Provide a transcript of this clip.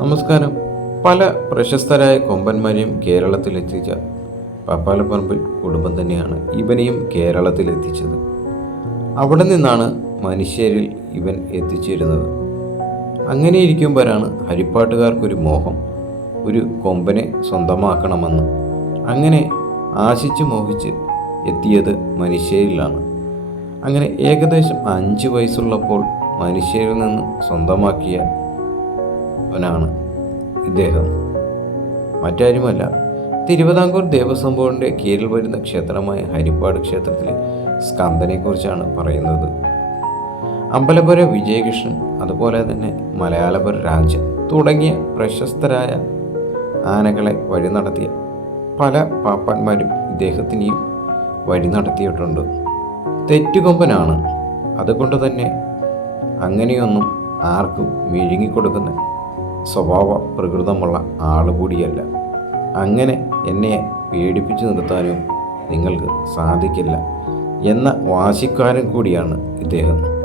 നമസ്കാരം. പല പ്രശസ്തരായ കൊമ്പന്മാരെയും കേരളത്തിലെത്തിച്ച പാപ്പാലപ്പറമ്പിൽ കുടുംബം തന്നെയാണ് ഇവനെയും കേരളത്തിലെത്തിച്ചത്. അവിടെ നിന്നാണ് മനുഷ്യരിൽ ഇവൻ എത്തിച്ചേരുന്നത്. അങ്ങനെ ഇരിക്കുമ്പോഴാണ് ഹരിപ്പാട്ടുകാർക്കൊരു മോഹം ഒരു കൊമ്പനെ സ്വന്തമാക്കണമെന്ന്. അങ്ങനെ ആശിച്ച് മോഹിച്ച് എത്തിയത് മനുഷ്യരിലാണ്. അങ്ങനെ ഏകദേശം അഞ്ച് വയസ്സുള്ളപ്പോൾ മനുഷ്യരിൽ നിന്ന് സ്വന്തമാക്കിയ അവനാണ്. ഇദ്ദേഹം. മറ്റാരുമല്ല. തിരുവിതാംകൂർ ദേവസ്വം ബോർഡിന്റെ കീഴിൽ വരുന്ന ക്ഷേത്രമായ ഹരിപ്പാട് ക്ഷേത്രത്തിലെ സ്കന്ദനെക്കുറിച്ചാണ് പറയുന്നത്. അമ്പലപുര വിജയകൃഷ്ണൻ അതുപോലെ തന്നെ മലയാളപുര രാജൻ തുടങ്ങിയ പ്രശസ്തരായ ആനകളെ വഴി നടത്തിയ പല പാപ്പാന്മാരും ഇദ്ദേഹത്തിനെയും വഴി നടത്തിയിട്ടുണ്ട് തെറ്റുകൊമ്പനാണ്. അതുകൊണ്ട് തന്നെ അങ്ങനെയൊന്നും ആർക്കും വിഴുങ്ങിക്കൊടുക്കുന്ന സ്വഭാവ പ്രകൃതമുള്ള ആൾ കൂടിയല്ല അങ്ങനെ എന്നെ പേടിപ്പിച്ചു നിർത്താനും നിങ്ങൾക്ക് സാധിക്കില്ല എന്ന വാശിക്കാരൻ കൂടിയാണ് ഇദ്ദേഹം.